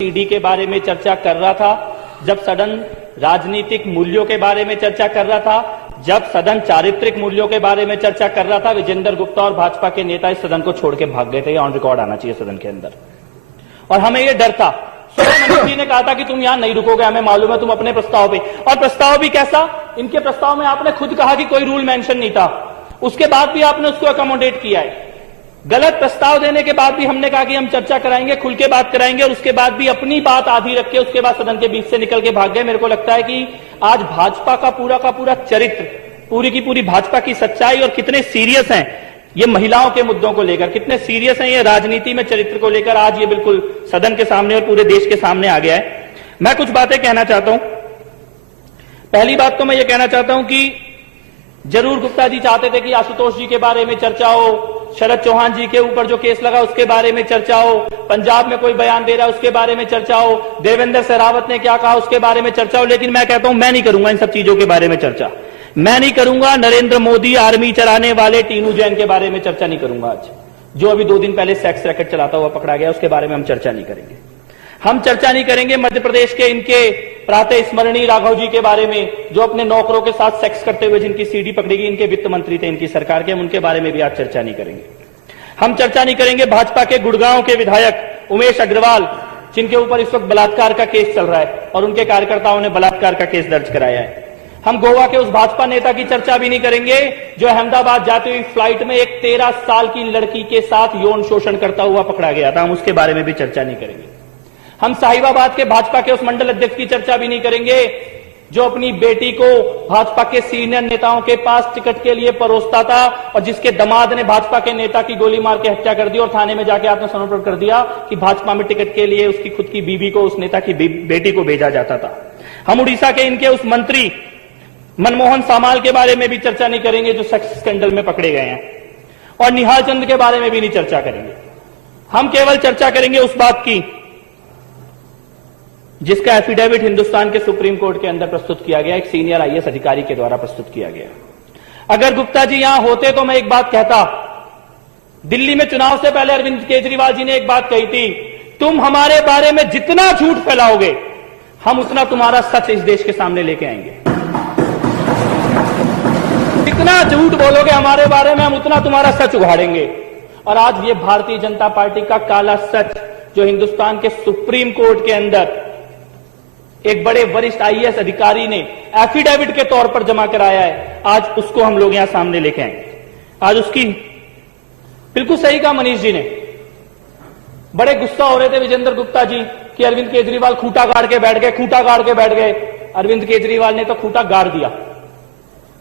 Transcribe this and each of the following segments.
ED के बारे में चर्चा कर रहा था, जब सदन राजनीतिक मूल्यों के बारे में चर्चा कर रहा था, जब सदन चारित्रिक मूल्यों के बारे में चर्चा कर रहा था, विजेंद्र गुप्ता और भाजपा के नेता इस सदन को छोड़ के भाग गए थे। ये ऑन रिकॉर्ड आना चाहिए सदन के अंदर। और हमें ये डर था। मनीष जी ने कहा था कि तुम यहां नहीं रुकोगे, हमें मालूम है तुम अपने प्रस्ताव पे, और प्रस्ताव भी कैसा, इनके प्रस्ताव में आपने खुद कहा कि कोई रूल मेंशन नहीं था, उसके बाद भी आपने उसको अकोमोडेट किया है। गलत प्रस्ताव देने के बाद भी हमने कहा कि हम चर्चा कराएंगे, खुल के बात कराएंगे, और उसके बाद भी अपनी बात आधी रख के उसके बाद सदन के बीच से निकल के भाग गए। मेरे को लगता है कि आज भाजपा का पूरा चरित्र, पूरी की पूरी भाजपा की सच्चाई और कितने सीरियस हैं ये महिलाओं के मुद्दों को लेकर, कितने सीरियस हैं ये राजनीति में चरित्र को लेकर, आज ये बिल्कुल सदन के सामने और पूरे देश के सामने आ गया है। मैं कुछ बातें कहना चाहता हूं। पहली बात तो मैं ये कहना चाहता हूं कि जरूर गुप्ता जी चाहते थे कि आशुतोष जी के बारे में चर्चा हो, शरद चौहान जी के ऊपर जो केस लगा उसके बारे में चर्चा हो, पंजाब में कोई बयान दे रहा है उसके बारे में चर्चा हो, देवेंद्र सहरावत ने क्या कहा उसके बारे में चर्चा हो। लेकिन मैं कहता हूं मैं नहीं करूंगा इन सब चीजों के बारे में चर्चा। मैं नहीं करूंगा नरेंद्र मोदी आर्मी चलाने वाले टीनू जैन के बारे में चर्चा नहीं करूंगा आज, जो अभी 2 दिन पहले सेक्स रैकेट चलाता हुआ पकड़ा गया, उसके बारे में हम चर्चा नहीं करेंगे। हम चर्चा नहीं करेंगे मध्य प्रदेश के इनके प्रातः स्मरणीय राघव जी के बारे में, जो अपने नौकरों के साथ सेक्स करते हुए जिनकी सीडी पकड़ी गई, इनके वित्त मंत्री थे इनकी सरकार के, हम उनके बारे में भी आज चर्चा नहीं करेंगे। हम चर्चा नहीं करेंगे भाजपा के गुड़गांव के विधायक उमेश अग्रवाल, जिनके ऊपर इस वक्त बलात्कार का केस चल रहा है और उनके कार्यकर्ताओं ने बलात्कार का केस दर्ज कराया है। हम गोवा के उस भाजपा नेता की चर्चा भी नहीं करेंगे जो अहमदाबाद जाती हुई फ्लाइट में एक 13 साल की लड़की के साथ यौन शोषण करता हुआ पकड़ा गया था, हम उसके बारे में भी चर्चा नहीं करेंगे। हम साहिबाबाद के भाजपा के उस मंडल अध्यक्ष की चर्चा भी नहीं करेंगे जो अपनी बेटी को भाजपा के सीनियर नेताओं के पास टिकट के लिए परोसता था और जिसके दामाद ने भाजपा के नेता की गोली मार के हत्या कर दी और थाने में जाके आत्मसमर्पण कर दिया कि भाजपा में टिकट के लिए उसकी खुद की बीवी को, उस नेता की बेटी को भेजा जाता था। हम उड़ीसा के इनके उस मंत्री मनमोहन सामाल के बारे में भी चर्चा नहीं करेंगे जो सेक्स स्कैंडल में पकड़े गए हैं, और निहाल चंद के बारे में भी नहीं चर्चा करेंगे। हम केवल चर्चा करेंगे उस बात की जिसका एफिडेविट हिंदुस्तान के सुप्रीम कोर्ट के अंदर प्रस्तुत किया गया, एक सीनियर आईएएस अधिकारी के द्वारा प्रस्तुत किया गया। अगर गुप्ता जी यहां होते तो मैं एक बात कहता, दिल्ली में चुनाव से पहले अरविंद केजरीवाल जी ने एक बात कही थी, तुम हमारे बारे में जितना झूठ फैलाओगे हम उतना तुम्हारा सच इस देश के सामने लेके आएंगे। जितना झूठ बोलोगे हमारे बारे में हम उतना तुम्हारा सच उघाड़ेंगे। और आज ये भारतीय जनता पार्टी का काला सच जो हिंदुस्तान के सुप्रीम कोर्ट के अंदर एक बड़े वरिष्ठ आईएएस अधिकारी ने एफिडेविट के तौर पर जमा कराया है, आज उसको हम लोग यहां सामने लेके आएंगे। आज उसकी बिल्कुल सही कहा मनीष जी ने, बड़े गुस्सा हो रहे थे विजेंद्र गुप्ता जी कि अरविंद केजरीवाल खूंटा गाड़ के बैठ गए, खूंटा गाड़ के बैठ गए। अरविंद केजरीवाल ने तो खूंटा गाड़ दिया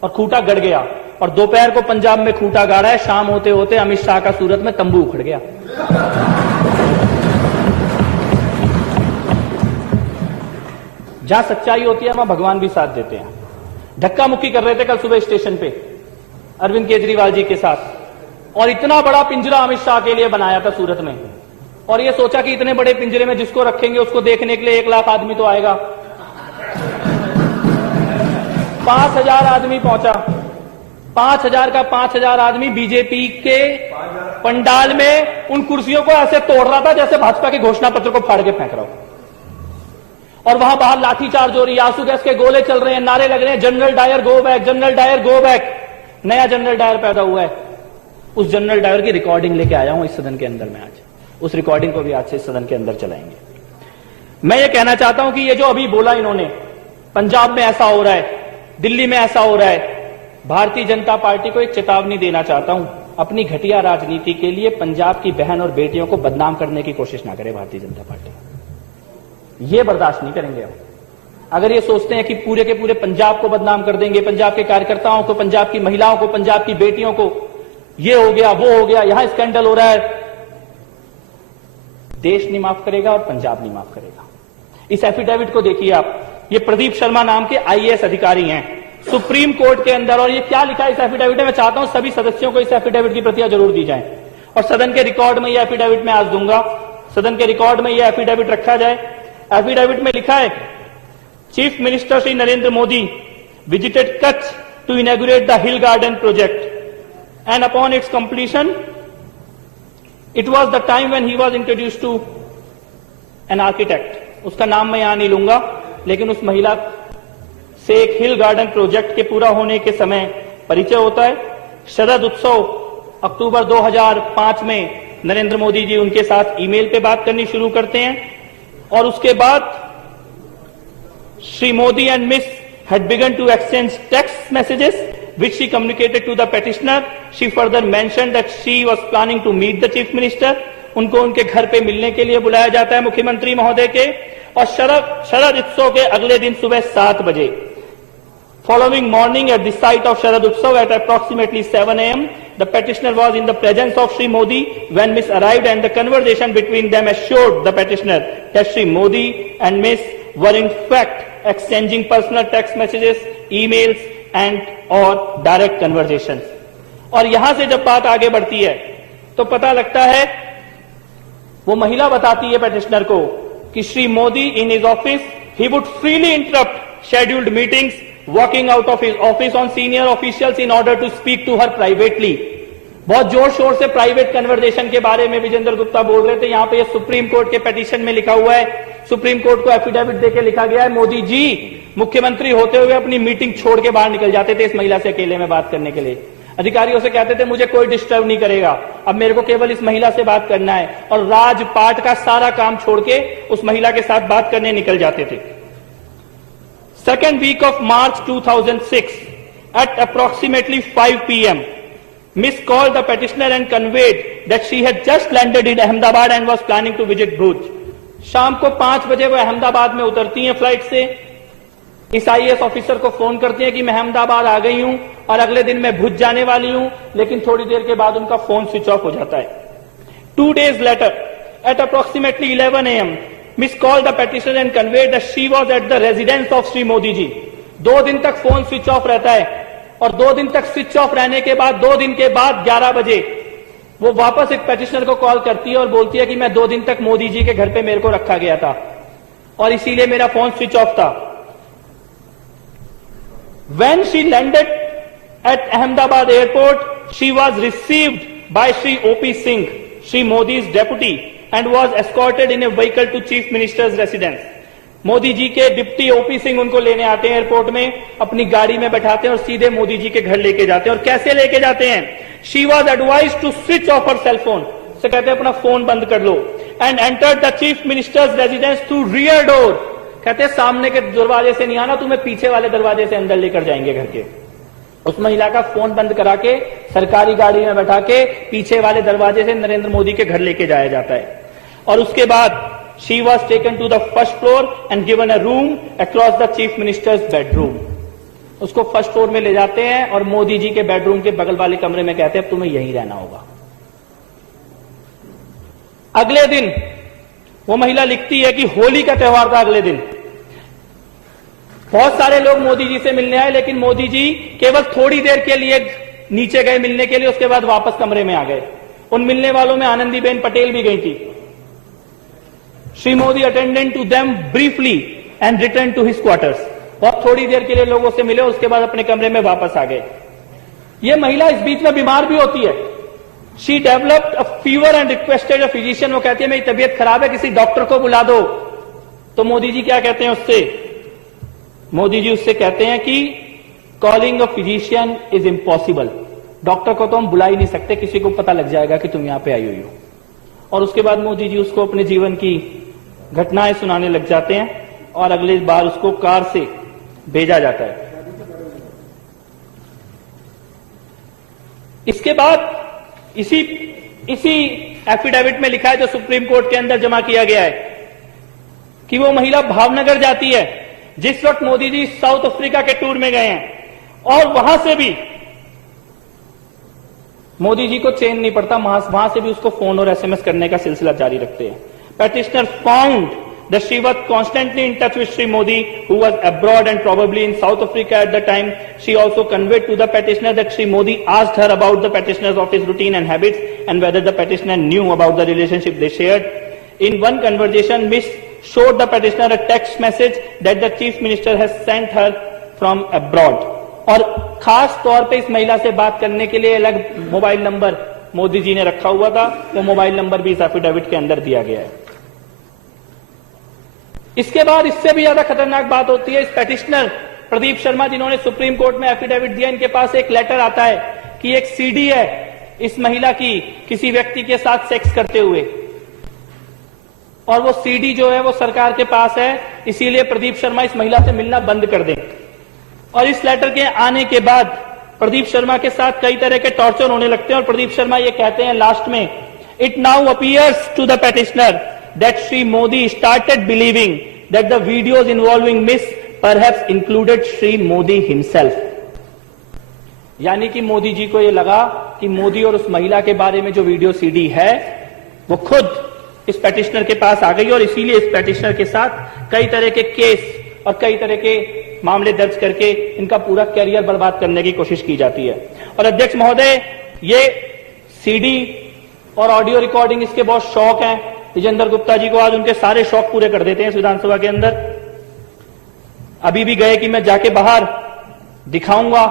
और खूंटा गड़ गया, और दोपहर को पंजाब में खूंटा गाड़ा है, शाम होते होते अमित शाह का सूरत में तंबू उखड़ गया। जहां सच्चाई होती है वहां भगवान भी साथ देते हैं। धक्का मुक्की कर रहे थे कल सुबह स्टेशन पे अरविंद केजरीवाल जी के साथ, और इतना बड़ा पिंजरा अमित शाह के लिए बनाया था सूरत में, और ये सोचा कि इतने बड़े पिंजरे में जिसको रखेंगे उसको देखने के लिए 1 लाख आदमी तो आएगा। 5000 आदमी पहुंचा, 5000 का 5000 आदमी बीजेपी के पंडाल में उन कुर्सियों को ऐसे तोड़ रहा था जैसे भाजपा के घोषणा पत्र को फाड़ के फेंक रहा हो, और वहां बाहर लाठीचार्ज हो रही है, आंसू गैस के गोले चल रहे हैं, नारे लग रहे हैं, general Dyer go back, general Dyer go back. नया जनरल डायर पैदा हुआ है, उस जनरल डायर की रिकॉर्डिंग लेके आया हूं इस सदन के अंदर में आज, उस रिकॉर्डिंग को भी आज से इस सदन के अंदर चलाएंगे। मैं ये कहना चाहता हूं कि ये जो अभी बोला इन्होंने, पंजाब में ऐसा हो रहा है, दिल्ली में ऐसा हो रहा है, भारतीय जनता पार्टी को एक चेतावनी देना चाहता हूं, अपनी घटिया राजनीति के लिए पंजाब की बहन और बेटियों को बदनाम करने की कोशिश ना करे भारतीय जनता पार्टी। ये बर्दाश्त नहीं करेंगे हम। अगर ये सोचते हैं कि पूरे के पूरे पंजाब को बदनाम कर देंगे, पंजाब के कार्यकर्ताओं को, पंजाब की महिलाओं को, पंजाब की बेटियों को, ये हो गया वो हो गया, यहां स्कैंडल हो रहा है, देश नहीं माफ करेगा और पंजाब नहीं माफ करेगा। इस एफिडेविट को देखिए आप, ये प्रदीप शर्मा नाम के आईएएस अधिकारी हैं सुप्रीम कोर्ट के अंदर, और ये क्या लिखा है इस एफिडेविट में, मैं चाहता हूं सभी सदस्यों को इस एफिडेविट की प्रतियां जरूर दी जाएं, और सदन के रिकॉर्ड में यह एफिडेविट मैं आज दूंगा, सदन के रिकॉर्ड में यह एफिडेविट रखा जाए। एफिडेविट में लिखा है, chief minister Shri Narendra Modi visited Kutch to inaugurate the hill garden project and upon its completion it was the time when he was introduced to an architect, उसका नाम मैं यहां नहीं लूंगा, लेकिन उस महिला से एक हिल गार्डन प्रोजेक्ट के पूरा होने के समय परिचय होता है। शरद उत्सव अक्टूबर 2005 में नरेंद्र मोदी जी उनके साथ ईमेल पे बात करनी शुरू करते हैं, और उसके बाद Shri Modi and miss had begun to exchange text messages which she communicated to the petitioner. She further mentioned that she was planning to meet the chief minister. उनको उनके घर पे मिलने के लिए बुलाया जाता है मुख्यमंत्री महोदय के। और शरद उत्सव के अगले दिन सुबह 7 बजे, following morning at the site of Sharad Utsav at approximately 7 a.m. the petitioner was in the presence of Shri Modi when Miss arrived, and the conversation between them assured the petitioner that Shri Modi and Miss were in fact exchanging personal text messages, emails and or direct conversations. और यहां से जब बात आगे बढ़ती है तो पता लगता है, वो महिला बताती है पेटिशनर को कि Shri Modi in his office he would freely interrupt scheduled meetings, walking out of his office on senior officials in order to speak to her privately. बहुत जोर शोर से प्राइवेट कन्वर्सेशन के बारे में विजेंद्र गुप्ता बोल रहे थे। यहां पे सुप्रीम कोर्ट के पेटिशन में लिखा हुआ है, सुप्रीम कोर्ट को एफिडेविट देके लिखा गया है, मोदी जी मुख्यमंत्री होते हुए अपनी मीटिंग छोड़ के बाहर निकल जाते थे इस महिला से अकेले में बात करने के लिए। अधिकारियों से कहते थे मुझे कोई डिस्टर्ब नहीं करेगा, अब मेरे को केवल इस महिला से बात करना है, और राजपाट का सारा काम छोड़ के उस महिला के साथ बात करने निकल जाते थे। Second week of March 2006 at approximately 5 p.m. Miss called the petitioner and conveyed that she had just landed in Ahmedabad and was planning to visit Bhuj. शाम को 5 बजे वो अहमदाबाद में उतरती हैं फ्लाइट से। इस आईएएस ऑफिसर को फोन करती हैं कि मैं अहमदाबाद आ गई हूं और अगले दिन मैं भुज जाने वाली हूं, लेकिन थोड़ी देर के बाद उनका फोन स्विच ऑफ हो जाता है। 2 days later at approximately 11 a.m. Miss called the petitioner and conveyed that she was at the residence of Sri Modi ji. 2 दिन तक फोन स्विच ऑफ रहता है, और 2 दिन तक स्विच ऑफ रहने के बाद 2 दिन के बाद 11 बजे वो वापस एक पेटिशनर को कॉल करती है और बोलती है कि मैं 2 दिन तक मोदी जी के घर पे मेरे को रखा गया था और इसीलिए मेरा फोन स्विच ऑफ था। When she landed at Ahmedabad airport, she was received by Shri O.P. Singh, Shri Modi's deputy, and was escorted in a vehicle to Chief Minister's residence. Modi ji के डिप्टी ओपी सिंह उनको लेने आते हैं airport में, अपनी गाड़ी में बैठाते हैं और सीधे मोदी जी के घर लेके जाते हैं। और कैसे लेके जाते हैं? She was advise to switch off her cell phone, से कहते हैं अपना फोन बंद कर लो, and entered the chief minister's residence through rear door. कहते हैं सामने के दरवाजे से नहीं आना, तुम्हें पीछे वाले दरवाजे से अंदर लेकर जाएंगे घर के। उस महिला का फोन बंद करा के सरकारी गाड़ी में बैठा के पीछे वाले दरवाजे से नरेंद्र मोदी के घर लेके जाया जाता है। और उसके बाद she was taken to the first floor and given a room across the chief minister's bedroom. उसको फर्स्ट फ्लोर में ले जाते हैं और मोदी जी के बेडरूम के बगल वाले कमरे में कहते हैं तुम्हें यहीं रहना होगा। अगले दिन वो महिला लिखती है कि होली का त्योहार था। अगले दिन बहुत सारे लोग मोदी जी से मिलने आए, लेकिन मोदी जी केवल थोड़ी देर के लिए नीचे गए मिलने के लिए, उसके बाद वापस कमरे में आ गए। उन मिलने वालों में आनंदीबेन पटेल भी गई थी। Shri Modi attended to them briefly and return to his quarters. बहुत थोड़ी देर के लिए लोगों से मिले, उसके बाद अपने कमरे में वापस आ गए। ये महिला इस बीच में बीमार भी होती है। She developed a fever and requested a physician. वो कहती है मेरी तबीयत खराब है, किसी डॉक्टर को बुला दो। तो मोदी जी क्या कहते हैं उससे? मोदी जी उससे कहते हैं कि calling a physician is impossible. Doctor को तो हम बुला ही नहीं सकते, किसी को पता लग जाएगा कि तुम यहां पे आई हुई हो। और उसके बाद मोदी जी उसको अपने जीवन की घटनाएं सुनाने लग जाते हैं और अगली बार उसको कार से भेजा जाता है। इसके बाद इसी एफिडेविट में लिखा है जो सुप्रीम कोर्ट के अंदर जमा किया गया है कि वो महिला भावनगर जाती है जिस वक्त मोदी जी साउथ अफ्रीका के टूर में गए हैं, और वहां से भी मोदी जी को चैन नहीं पड़ता, वहां से भी उसको फोन और एसएमएस करने का सिलसिला जारी रखते हैं। Petitioner found that she was constantly in touch with Shri Modi, who was abroad and probably in South Africa at the time. She also conveyed to the petitioner that Shri Modi asked her about the petitioner's office routine and habits and whether the petitioner knew about the relationship they shared. In one conversation, Miss showed the petitioner a text message that the chief minister has sent her from abroad. और खास तौर पे इस महिला से बात करने के लिए अलग मोबाइल नंबर मोदी जी ने रखा हुआ था। वो मोबाइल नंबर भी इस एफिडेविट के अंदर दिया गया है। इसके बाद इससे भी ज्यादा खतरनाक बात होती है, इस पेटिशनर प्रदीप शर्मा जिन्होंने सुप्रीम कोर्ट में एफिडेविट दिया, इनके पास एक लेटर आता है कि एक सीडी है इस महिला की किसी व्यक्ति के साथ सेक्स करते हुए, और वो सीडी जो है वो सरकार के पास है, इसीलिए प्रदीप शर्मा इस महिला से मिलना बंद कर दें। और इस लेटर के आने के बाद प्रदीप शर्मा के साथ कई तरह के टॉर्चर होने लगते हैं, और प्रदीप शर्मा ये कहते हैं लास्ट में, it now appears to the petitioner that Shri Modi started believing that the videos involving miss perhaps included Shri Modi himself. यानी कि मोदी जी को यह लगा कि मोदी और उस महिला के बारे में जो वीडियो सीडी है वो खुद इस पेटिशनर के पास आ गई, और इसीलिए इस पेटिशनर के साथ कई तरह के केस और कई तरह के मामले दर्ज करके इनका पूरा कैरियर बर्बाद करने की कोशिश की जाती है। और अध्यक्ष महोदय, ये सीडी और ऑडियो रिकॉर्डिंग इसके बहुत शौक हैं। विजेंद्र गुप्ता जी को आज उनके सारे शौक पूरे कर देते हैं इस विधानसभा के अंदर। अभी भी गए कि मैं जाके बाहर दिखाऊंगा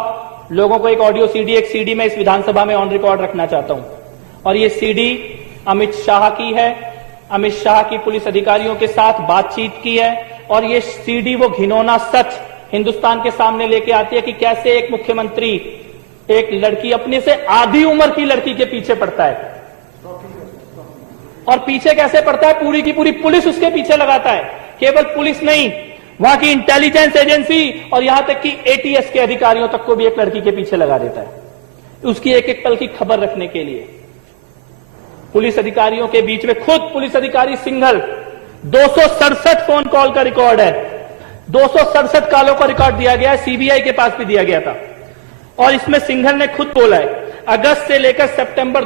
लोगों को एक ऑडियो सीडी, एक सीडी मैं इस विधानसभा में ऑन रिकॉर्ड रखना चाहता हूं। और ये सीडी अमित शाह की है, अमित शाह की पुलिस अधिकारियों के साथ बातचीत की है, और ये सीडी वो घिनौना सच हिंदुस्तान के सामने लेके आती है कि कैसे एक मुख्यमंत्री एक लड़की, अपने से आधी उम्र की लड़की के पीछे पड़ता है, और पीछे कैसे पड़ता है, पूरी की पूरी पुलिस उसके पीछे लगाता है। केवल पुलिस नहीं, वहां की इंटेलिजेंस एजेंसी और यहां तक कि एटीएस के अधिकारियों तक को भी एक लड़की के पीछे लगा देता है, उसकी एक एक पल की खबर रखने के लिए। पुलिस अधिकारियों के बीच में खुद पुलिस अधिकारी सिंघल, 267 फोन कॉल का रिकॉर्ड है, 267 कॉलों का रिकॉर्ड दिया गया है, सीबीआई के पास भी दिया गया था। और इसमें सिंघल ने खुद बोला है, अगस्त से लेकर सितंबर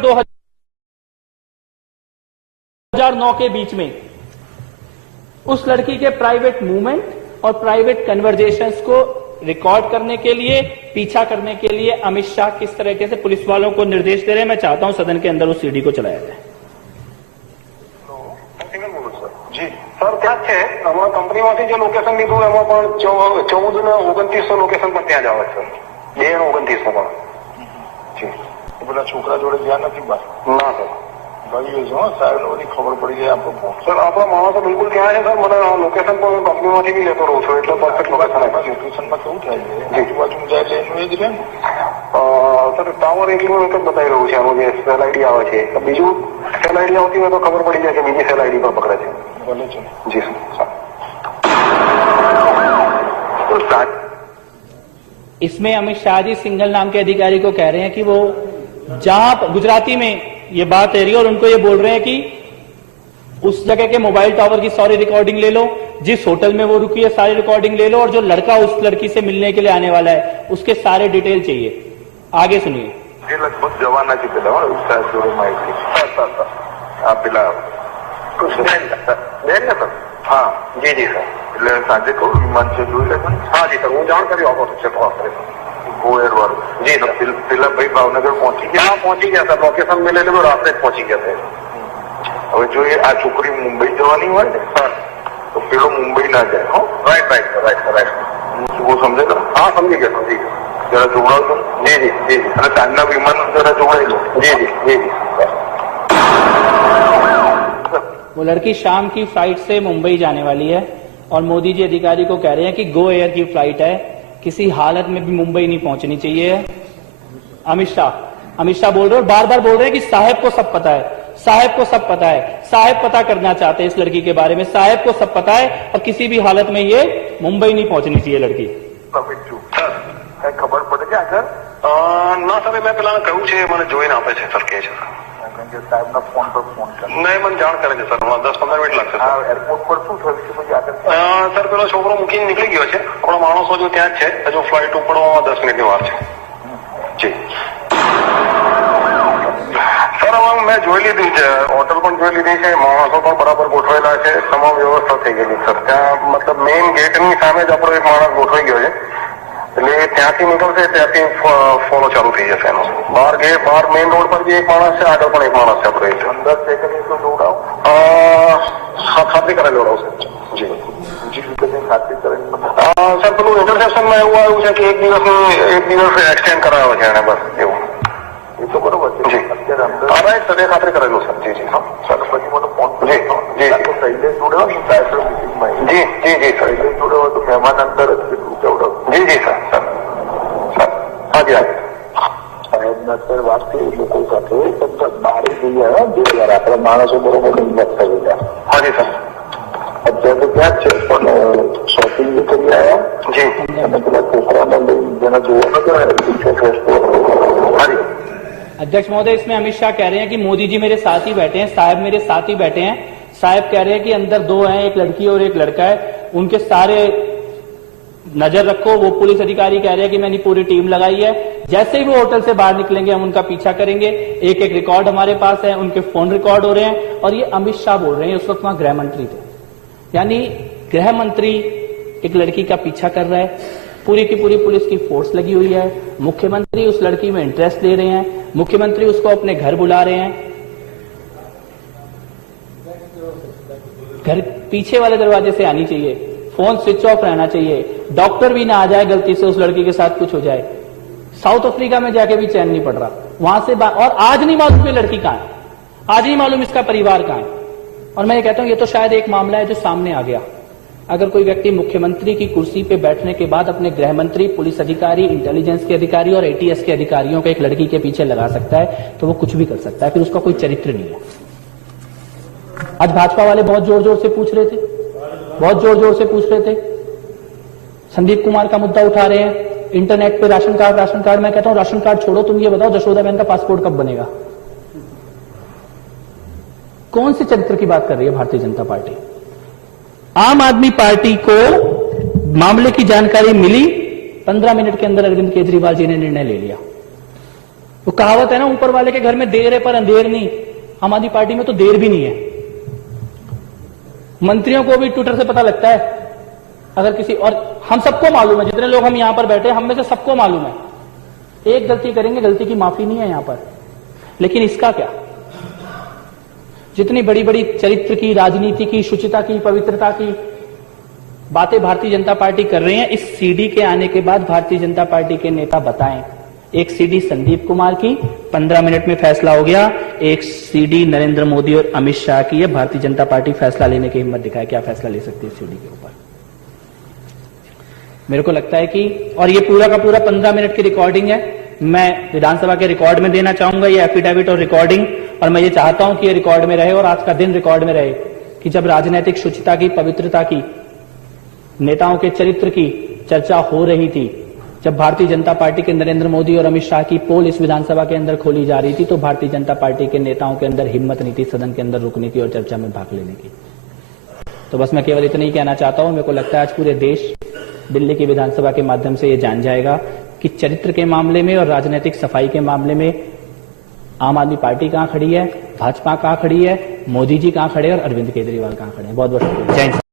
2009 के बीच में उस लड़की के प्राइवेट मूवमेंट और प्राइवेट कन्वर्जेशंस को रिकॉर्ड करने के लिए, पीछा करने के लिए अमित शाह किस तरीके से पुलिस वालों को निर्देश दे रहे हैं। मैं चाहता हूं सदन के अंदर उस सीडी को चलाया जाए। जी सर, क्या છે અમારા કંપનીમાંથી જે લોકેશન લીધું એમાં પણ 14 ને 2900 લોકેશન પર ત્યાં જ આવે છે, 2 ને 2900 પણ જી। પેલા છોકરા જોડે જ્યાં નથી બસ ના સર, ભાઈ જો સાહેબ ને બધી ખબર પડી જાય આપણો સર, આપણા માણસો બિલકુલ ત્યાં છે સર। મને લોકેશન પણ હું કંપનીમાંથી બી લેતો રહું છું, એટલે પરફેક્ટ લોકેશન આપે છે। લોકેશનમાં કેવું થાય છે, આજુબાજુ જાય એટલે એનું એ જ રહે ને સર। ટાવર એકલું એક જ બતાવી રહ્યું છે, આનું જે સેલ આઈડી આવે છે, બીજું સેલ આઈડી આવતી હોય તો ખબર પડી જાય કે બીજી સેલ આઈડી પર પકડે છે। जी सर। इसमें अमित शाह जी सिंघल नाम के अधिकारी को कह रहे हैं कि वो जहां गुजराती में ये बात है रही और उनको ये बोल रहे हैं कि उस जगह के मोबाइल टावर की सारी रिकॉर्डिंग ले लो, जिस होटल में वो रुकी है सारी रिकॉर्डिंग ले लो, और जो लड़का उस लड़की से मिलने के लिए आने वाला है उसके सारे डिटेल चाहिए। आगे सुनिए। लगभग जवाना की पेला माहिती पेला सर। हाँ जी जी सर, એટલે સાંજે કહું વિમાન છે જોઈ લેજો। હા જી સર, હું જાણકારી આપું છું ગોયર વાળું। જી સર, પેલા ભાઈ ભાવનગર પહોંચી ગયા? હા પહોંચી ગયા સર, લોકેશન મેં લઈ લીધું, રાત્રે જ પહોંચી ગયા સર। હવે જો આ છોકરી મુંબઈ જવાની હોય ને સર, તો પેલો મુંબઈ ના જાય। હો right right sir, right sir, right. वो समझेगा? हाँ समझी गया सर, जी जरा जोड़ाओ तो। जी जी जी जी, અને સાંજના વિમાન જરા જોડાઈ લો। जी जी जी जी। वो लड़की शाम की फ्लाइट से मुंबई जाने वाली है, और मोदी जी अधिकारी को कह रहे हैं कि गो एयर की फ्लाइट है, किसी हालत में भी मुंबई नहीं पहुंचनी चाहिए। अमित शाह बोल रहे हैं, बार बार बोल रहे हैं कि साहब को सब पता है, साहब को सब पता है, साहब पता करना चाहते हैं इस लड़की के बारे में, साहब को सब पता है, और किसी भी हालत में ये मुंबई नहीं पहुंचनी चाहिए लड़की। सर खबर पड़े क्या सर? ना सर, मैं પેલા કહ્યું છે, મને જોઈને આપે છે સર, કહે છે સર। સાહેબના ફોન પર ફોન કરે નહીં, મને જાણ કરે છે સર, 10-15 મિનિટ લાગશે સર। એરપોર્ટ પર શું થયું છે પછી આગળ? સર પેલો છોકરો મૂકીને નીકળી ગયો છે, આપણો માણસો જો ત્યાં જ છે, હજુ ફ્લાઇટ ઉપડવામાં 10 મિનિટની વાર છે। જી સર, હવે મેં જોઈ લીધી છે, હોટલ પણ જોઈ લીધી છે, માણસો પણ બરાબર ગોઠવેલા છે, તમામ વ્યવસ્થા થઈ ગયેલી સર। ત્યાં મતલબ મેઇન ગેટની સામે જ આપણો એક માણસ ગોઠવાઈ ગયો છે, એટલે ત્યાંથી નીકળશે ત્યાંથી ફોલો ચાલુ થઈ જશે એનો। બહાર મેઇન રોડ પર બી એક માણસ છે, આગળ પણ એક માણસ છે આપણે। અંદર સેકન્ડ તો જોડાવ ખાતરી કરાવી જોડાવશે। જી ખાતરી કરાવી સર, પેલું ઇન્ટરસેપ્શનમાં એવું આવ્યું છે કે એક દિવસ એક્સટેન્ડ કરાવ્યો છે એને, બસ એવું। એ તો બરોબર છે જી, અત્યારે અંદર રાઈટ સર, એ ખાતરી કરેલું સર। જી જી હા સર, પછી મને ફોન જી જી પહેલે જોડાવ જી જી જી સર એટલે જોડે તો મહેમાન અંતર જ કેટલું કેવડો જી જી સર સર સર હાજી હાજી સાહેબ સર વાત કરી લોકો સાથે પણ બહાર જઈએ યાર આપણા માણસો બરોબર ઇન્વેસ્ટ કરી ગયા હાજી સર અત્યારે તો ત્યાં જ છે પણ શોપિંગ બી કરી આવ્યા જી અને પેલા છોકરાને લઈ જેને જોવા નથી હાજી अध्यक्ष महोदय, इसमें अमित शाह कह रहे हैं कि मोदी जी मेरे साथ ही बैठे हैं, साहब मेरे साथ ही बैठे हैं। साहब कह रहे हैं कि अंदर दो हैं, एक लड़की और एक लड़का है, उनके सारे नजर रखो। वो पुलिस अधिकारी कह रहे हैं कि मैंने पूरी टीम लगाई है, जैसे ही वो होटल से बाहर निकलेंगे हम उनका पीछा करेंगे। एक एक रिकॉर्ड हमारे पास है, उनके फोन रिकॉर्ड हो रहे हैं। और ये अमित शाह बोल रहे हैं, उस वक्त वहां गृह मंत्री थे, यानी गृह मंत्री एक लड़की का पीछा कर रहा है, पूरी की पूरी पुलिस की फोर्स लगी हुई है। मुख्यमंत्री उस लड़की में इंटरेस्ट ले रहे हैं, मुख्यमंत्री उसको अपने घर बुला रहे हैं। घर पीछे वाले दरवाजे से आनी चाहिए, फोन स्विच ऑफ रहना चाहिए, डॉक्टर भी ना आ जाए गलती से उस लड़की के साथ कुछ हो जाए। साउथ अफ्रीका में जाके भी चैन नहीं पड़ रहा, वहां से और आज नहीं मालूम ये लड़की कहां है, आज नहीं मालूम इसका परिवार कहां है। और मैं ये कहता हूं ये तो शायद एक मामला है जो सामने आ गया। अगर कोई व्यक्ति मुख्यमंत्री की कुर्सी पे बैठने के बाद अपने गृह मंत्री, पुलिस अधिकारी, इंटेलिजेंस के अधिकारी और एटीएस के अधिकारियों को एक लड़की के पीछे लगा सकता है तो वो कुछ भी कर सकता है, फिर उसका कोई चरित्र नहीं है। आज भाजपा वाले बहुत जोर जोर से पूछ रहे थे, बहुत जोर जोर से पूछ रहे थे, संदीप कुमार का मुद्दा उठा रहे हैं, इंटरनेट पे राशन कार्ड। मैं कहता हूं राशन कार्ड छोड़ो, तुम ये बताओ जशोदा बहन का पासपोर्ट कब बनेगा? कौन से चरित्र की बात कर रही है भारतीय जनता पार्टी? आम आदमी पार्टी को मामले की जानकारी मिली, 15 मिनट के अंदर अरविंद केजरीवाल जी ने निर्णय ले लिया। वो कहावत है ना, ऊपर वाले के घर में देर है पर अंधेर नहीं। आम आदमी पार्टी में तो देर भी नहीं है। मंत्रियों को भी ट्विटर से पता लगता है अगर किसी, और हम सबको मालूम है, जितने लोग हम यहां पर बैठे हैं हम में से सबको मालूम है, एक गलती करेंगे, गलती की माफी नहीं है यहां पर। लेकिन इसका क्या? जितनी बड़ी बड़ी चरित्र की, राजनीति की, शुचिता की, पवित्रता की बातें भारतीय जनता पार्टी कर रहे हैं, इस सीडी के आने के बाद भारतीय जनता पार्टी के नेता बताएं। एक सीडी संदीप कुमार की 15 मिनट में फैसला हो गया, एक सीडी नरेंद्र मोदी और अमित शाह की है। भारतीय जनता पार्टी फैसला लेने की हिम्मत दिखाए, क्या फैसला ले सकती है सीडी के ऊपर? मेरे को लगता है कि, और ये पूरा का पूरा 15 मिनट की रिकॉर्डिंग है, मैं विधानसभा के रिकॉर्ड में देना चाहूंगा ये एफिडेविट और रिकॉर्डिंग। और मैं ये चाहता हूं कि ये रिकॉर्ड में रहे और आज का दिन रिकॉर्ड में रहे कि जब राजनीतिक शुचिता की, पवित्रता की, नेताओं के चरित्र की चर्चा हो रही थी, जब भारतीय जनता पार्टी के नरेंद्र मोदी और अमित शाह की पोल इस विधानसभा के अंदर खोली जा रही थी, तो भारतीय जनता पार्टी के नेताओं के अंदर हिम्मत नहीं थी सदन के अंदर रुकने की और चर्चा में भाग लेने की। तो बस मैं केवल इतना ही कहना चाहता हूं, मेरे को लगता है आज पूरे देश दिल्ली की विधानसभा के माध्यम से ये जान जाएगा कि चरित्र के मामले में और राजनीतिक सफाई के मामले में आम आदमी पार्टी कहां खड़ी है, भाजपा कहां खड़ी है, मोदी जी कहां खड़े हैं और अरविंद केजरीवाल कहां खड़े हैं। बहुत बहुत शुक्रिया। जय हिंद।